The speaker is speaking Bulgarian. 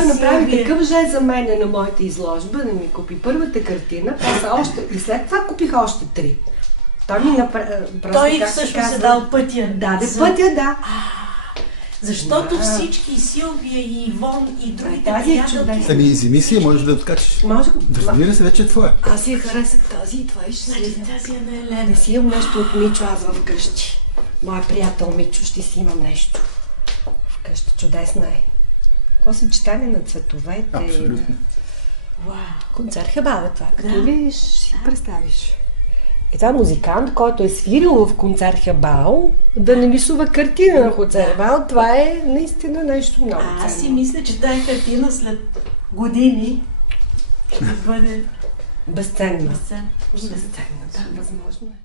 Той направи такъв жест за мене на моята изложба, да ми купи първата картина, и след това купих още 3. Той ми Той всъщност е дал пътя. Пътя, да. Защото всички, Силвия и Ивон и другите приятелки... Ами, иземи си, можеш да откачиш. Може да разбира се, вече е твоя. Аз си я харесах тази и това ще си. Тази е на Елена. Не си имам нещо от Мичо аз вкъщи. Моя приятел Мичо, ще си имам нещо вкъщи. Чудесна е. Какво съчетание на цветовете. Абсолютно. Концерт Хебал е това. Като видиш, си представиш. И това музикант, който е свирил в концерт Хебал, да нарисува картина на концерт Хебал, това е наистина нещо много ценно. Аз си мисля, че тая картина след години ще бъде безценна. Безценна, да, възможно е.